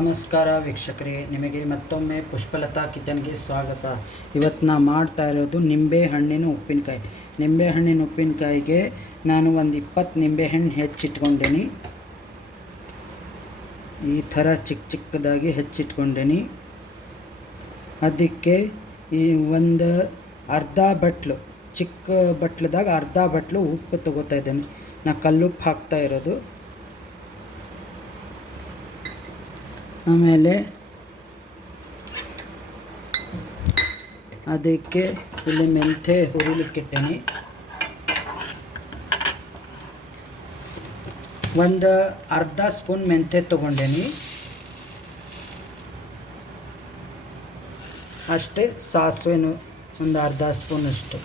ನಮಸ್ಕಾರ ವೀಕ್ಷಕರೇ, ನಿಮಗೆ ಮತ್ತೊಮ್ಮೆ ಪುಷ್ಪಲತಾ ಕಿಚನ್ಗೆ ಸ್ವಾಗತ. ಇವತ್ತು ನಾ ಮಾಡ್ತಾ ಇರೋದು ನಿಂಬೆಹಣ್ಣಿನ ಉಪ್ಪಿನಕಾಯಿ. ನಿಂಬೆಹಣ್ಣಿನ ಉಪ್ಪಿನಕಾಯಿಗೆ ನಾನು ಒಂದು 20 ನಿಂಬೆಹಣ್ಣು ಹೆಚ್ಚಿಟ್ಕೊಂಡೇನಿ. ಈ ಥರ ಚಿಕ್ಕದಾಗಿ ಹೆಚ್ಚಿಟ್ಕೊಂಡೇನಿ. ಅದಕ್ಕೆ ಈ ಒಂದು ಅರ್ಧ ಬಟ್ಲು, ಚಿಕ್ಕ ಬಟ್ಲದಾಗ ಅರ್ಧ ಬಟ್ಲು ಉಪ್ಪು ತಗೋತಾ ಇದ್ದೇನೆ. ನಾ ಕಲ್ಲುಪ್ಪು ಹಾಕ್ತಾ ಇರೋದು. ಆಮೇಲೆ ಅದಕ್ಕೆ ಇಲ್ಲಿ ಮೆಂತ್ಯ ಹುರಿಲಿಕ್ಕಿಟ್ಟೇನಿ. ಒಂದು ಅರ್ಧ ಸ್ಪೂನ್ ಮೆಂತ್ಯ ತೊಗೊಂಡೇನಿ. ಅಷ್ಟೇ ಸಾಸಿವೆನು ಒಂದು ಅರ್ಧ ಸ್ಪೂನ್ ಅಷ್ಟು.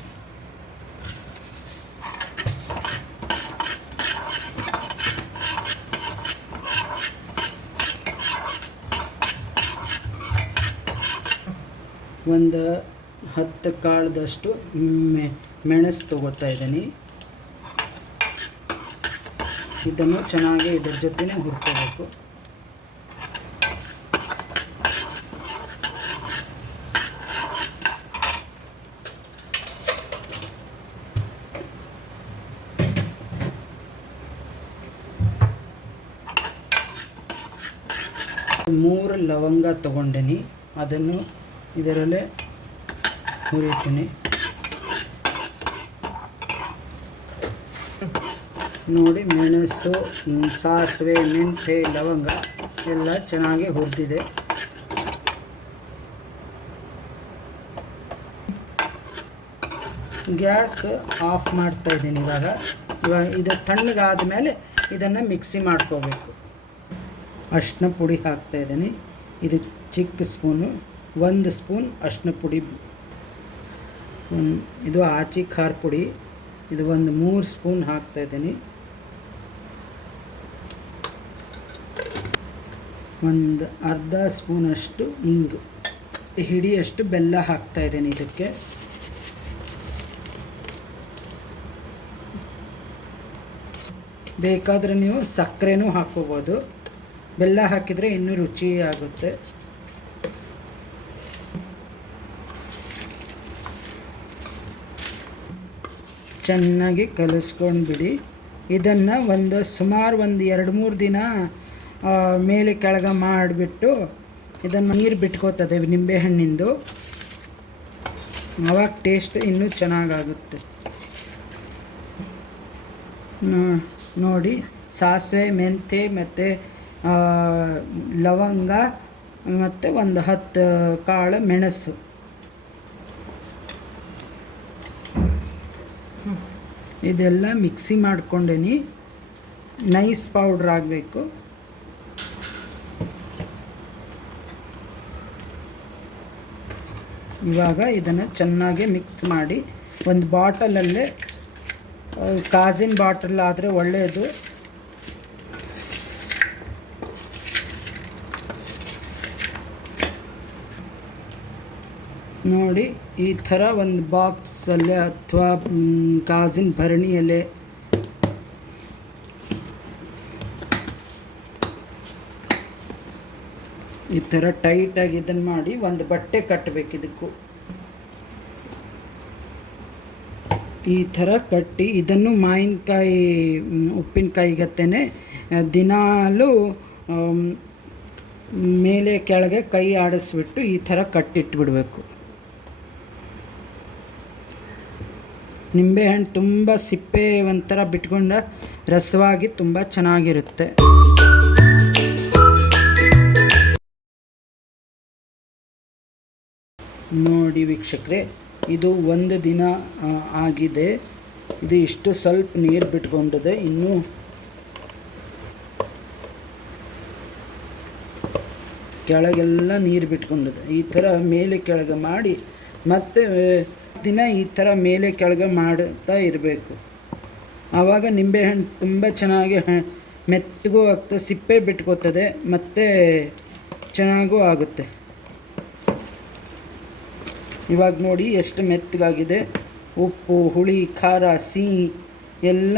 ಒಂದು 10 ಕಾಳದಷ್ಟು ಮೆಣಸು ತಗೋತಾ ಇದ್ದೀನಿ. ಇದನ್ನು ಚೆನ್ನಾಗಿ ಇದರ ಜೊತೆನೇ ಹುರ್ಕೋಬೇಕು. ಮೂರು ಲವಂಗ ತಗೊಂಡೇನಿ, ಅದನ್ನು ಇದರಲ್ಲೇ ಹುರಿತೀನಿ. ನೋಡಿ, ಮೆಣಸು, ಸಾಸಿವೆ, ಮೆಂತ್ಯ, ಲವಂಗ ಎಲ್ಲ ಚೆನ್ನಾಗಿ ಹುರಿದಿದೆ. ಗ್ಯಾಸ್ ಆಫ್ ಮಾಡ್ತಾ ಇದ್ದೀನಿ. ಇವಾಗ ಇದು ತಣ್ಣಗಾದ ಮೇಲೆ ಇದನ್ನು ಮಿಕ್ಸಿ ಮಾಡ್ಕೋಬೇಕು. ಅರಿಶಿನ ಪುಡಿ ಹಾಕ್ತಾ ಇದ್ದೀನಿ. ಇದು ಚಿಕ್ಕ ಸ್ಪೂನು, 1 ಸ್ಪೂನ್ ಅರಿಶಿನ ಪುಡಿ. ಇದು ಆಚಿ ಖಾರ ಪುಡಿ, ಇದು ಒಂದು 3 ಸ್ಪೂನ್ ಹಾಕ್ತಾ ಇದ್ದೀನಿ. ಒಂದು ಅರ್ಧ ಸ್ಪೂನಷ್ಟು ಹಿಂಗು, ಹಿಡಿಯಷ್ಟು ಬೆಲ್ಲ ಹಾಕ್ತಾ ಇದ್ದೀನಿ ಇದಕ್ಕೆ. ಬೇಕಾದರೆ ನೀವು ಸಕ್ಕರೆನೂ ಹಾಕ್ಕೋಬೋದು. ಬೆಲ್ಲ ಹಾಕಿದರೆ ಇನ್ನೂ ರುಚಿ ಆಗುತ್ತೆ. ಚೆನ್ನಾಗಿ ಕಲಿಸ್ಕೊಂಡು ಬಿಡಿ. ಇದನ್ನು ಸುಮಾರು ಒಂದು 2-3 ದಿನ ಮೇಲೆ ಕೆಳಗೆ ಮಾಡಿಬಿಟ್ಟು ಇದನ್ನು ನೀರು ಬಿಟ್ಕೋತದೆ ನಿಂಬೆಹಣ್ಣಿಂದು. ಆವಾಗ ಟೇಸ್ಟ್ ಇನ್ನೂ ಚೆನ್ನಾಗಾಗುತ್ತೆ. ನೋಡಿ, ಸಾಸಿವೆ, ಮೆಂತ್ಯ ಮತ್ತು ಲವಂಗ ಮತ್ತು ಒಂದು 10 ಕಾಳು ಮೆಣಸು, ಇದೆಲ್ಲ ಮಿಕ್ಸಿ ಮಾಡ್ಕೊಂಡೇನಿ. ನೈಸ್ ಪೌಡ್ರ್ ಆಗಬೇಕು. ಇವಾಗ ಇದನ್ನು ಚೆನ್ನಾಗಿ ಮಿಕ್ಸ್ ಮಾಡಿ ಒಂದು ಬಾಟಲಲ್ಲೇ, ಕಾಜಿನ ಬಾಟಲ್ ಆದರೆ ಒಳ್ಳೆಯದು. ನೋಡಿ, ಈ ಥರ ಒಂದು ಬಾಕ್ಸಲ್ಲೇ ಅಥವಾ ಕಾಜಿನ ಭರಣಿಯಲ್ಲೇ ಈ ಥರ ಟೈಟಾಗಿ ಇದನ್ನು ಮಾಡಿ ಒಂದು ಬಟ್ಟೆ ಕಟ್ಟಬೇಕು. ಇದಕ್ಕೂ ಈ ಥರ ಕಟ್ಟಿ ಇದನ್ನು ಮಾವಿನಕಾಯಿ ಉಪ್ಪಿನಕಾಯಿಗತ್ತೇ ದಿನಾಲೂ ಮೇಲೆ ಕೆಳಗೆ ಕೈ ಆಡಿಸ್ಬಿಟ್ಟು ಈ ಥರ ಕಟ್ಟಿಟ್ಬಿಡಬೇಕು. ನಿಂಬೆಹಣ್ಣು ತುಂಬ ಸಿಪ್ಪೆ ಒಂಥರ ಬಿಟ್ಕೊಂಡ ರಸವಾಗಿ ತುಂಬ ಚೆನ್ನಾಗಿರುತ್ತೆ. ನೋಡಿ ವೀಕ್ಷಕರೇ, ಇದು 1 ದಿನ ಆಗಿದೆ. ಇದು ಇಷ್ಟು ಸ್ವಲ್ಪ ನೀರು ಬಿಟ್ಕೊಂಡಿದೆ. ಇನ್ನೂ ಕೆಳಗೆಲ್ಲ ನೀರು ಬಿಟ್ಕೊಂಡಿದೆ. ಈ ಥರ ಮೇಲೆ ಕೆಳಗೆ ಮಾಡಿ ಮತ್ತೆ ದಿನ ಈ ಥರ ಮೇಲೆ ಕೆಳಗೆ ಮಾಡ್ತಾ ಇರಬೇಕು. ಆವಾಗ ನಿಂಬೆಹಣ್ಣು ತುಂಬ ಚೆನ್ನಾಗಿ ಮೆತ್ತಗೂ ಆಗ್ತದೆ, ಸಿಪ್ಪೆ ಬಿಟ್ಕೋತದೆ ಮತ್ತು ಚೆನ್ನಾಗೂ ಆಗುತ್ತೆ. ಇವಾಗ ನೋಡಿ ಎಷ್ಟು ಮೆತ್ತಗಾಗಿದೆ. ಉಪ್ಪು, ಹುಳಿ, ಖಾರ, ಸಿಹಿ ಎಲ್ಲ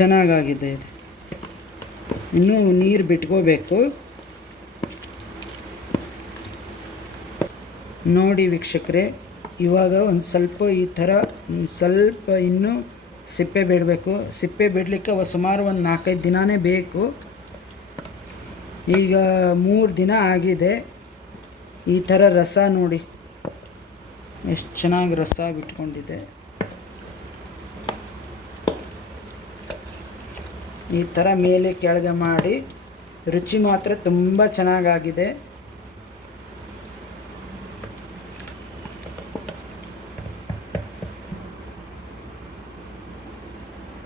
ಚೆನ್ನಾಗಾಗಿದೆ. ಇದು ಇನ್ನೂ ನೀರು ಬಿಟ್ಕೋಬೇಕು. ನೋಡಿ ವೀಕ್ಷಕರೇ, ಇವಾಗ ಒಂದು ಸ್ವಲ್ಪ ಈ ಥರ ಸ್ವಲ್ಪ ಇನ್ನೂ ಸಿಪ್ಪೆ ಬಿಡಬೇಕು. ಸಿಪ್ಪೆ ಬಿಡಲಿಕ್ಕೆ ಸುಮಾರು ಒಂದು 4-5 ದಿನವೇ ಬೇಕು. ಈಗ 3 ದಿನ ಆಗಿದೆ. ಈ ಥರ ರಸ ನೋಡಿ ಎಷ್ಟು ಚೆನ್ನಾಗಿ ರಸ ಬಿಟ್ಕೊಂಡಿದೆ. ಈ ಥರ ಮೇಲೆ ಕೆಳಗೆ ಮಾಡಿ ರುಚಿ ಮಾತ್ರ ತುಂಬ ಚೆನ್ನಾಗಾಗಿದೆ.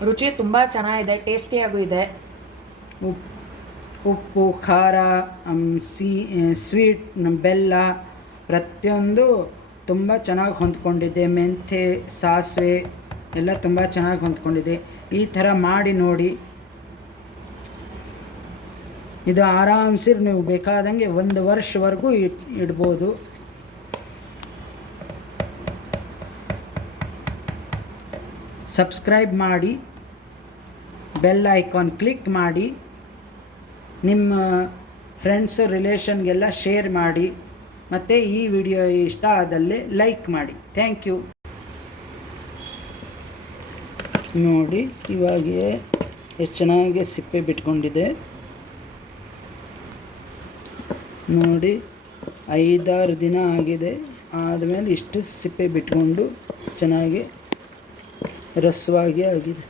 ರುಚಿ ತುಂಬ ಚೆನ್ನಾಗಿದೆ, ಟೇಸ್ಟಿಯಾಗೂ ಇದೆ. ಉಪ್ಪು, ಖಾರ, ಸ್ವೀಟ್, ಬೆಲ್ಲ ಪ್ರತಿಯೊಂದು ತುಂಬ ಚೆನ್ನಾಗಿ ಹೊಂದ್ಕೊಂಡಿದೆ. ಮೆಂತ್ಯ, ಸಾಸಿವೆ ಎಲ್ಲ ತುಂಬ ಚೆನ್ನಾಗಿ ಹೊಂದ್ಕೊಂಡಿದೆ. ಈ ಥರ ಮಾಡಿ ನೋಡಿ. ಇದು ಆರಾಮ್ಸೆ ನೀವು ಬೇಕಾದಂಗೆ 1 ವರ್ಷವರೆಗೂ ಇಡ್ಬೋದು. ಸಬ್ಸ್ಕ್ರೈಬ್ ಮಾಡಿ, ಬೆಲ್ ಐಕಾನ್ ಕ್ಲಿಕ್ ಮಾಡಿ, ನಿಮ್ಮ ಫ್ರೆಂಡ್ಸ್ ರಿಲೇಷನ್ಗೆಲ್ಲ ಶೇರ್ ಮಾಡಿ, ಮತ್ತು ಈ ವಿಡಿಯೋ ಇಷ್ಟ ಆದಲ್ಲಿ ಲೈಕ್ ಮಾಡಿ. Thank you. ನೋಡಿ ಇವಾಗ ಎಷ್ಟು ಚೆನ್ನಾಗಿ ಸಿಪ್ಪೆ ಬಿಟ್ಕೊಂಡಿದೆ ನೋಡಿ. 5-6 ದಿನ ಆಗಿದೆ. ಆದಮೇಲೆ ಇಷ್ಟು ಸಿಪ್ಪೆ ಬಿಟ್ಕೊಂಡು ಚೆನ್ನಾಗಿ ರಸವಾಗಿ ಆಗಿದೆ.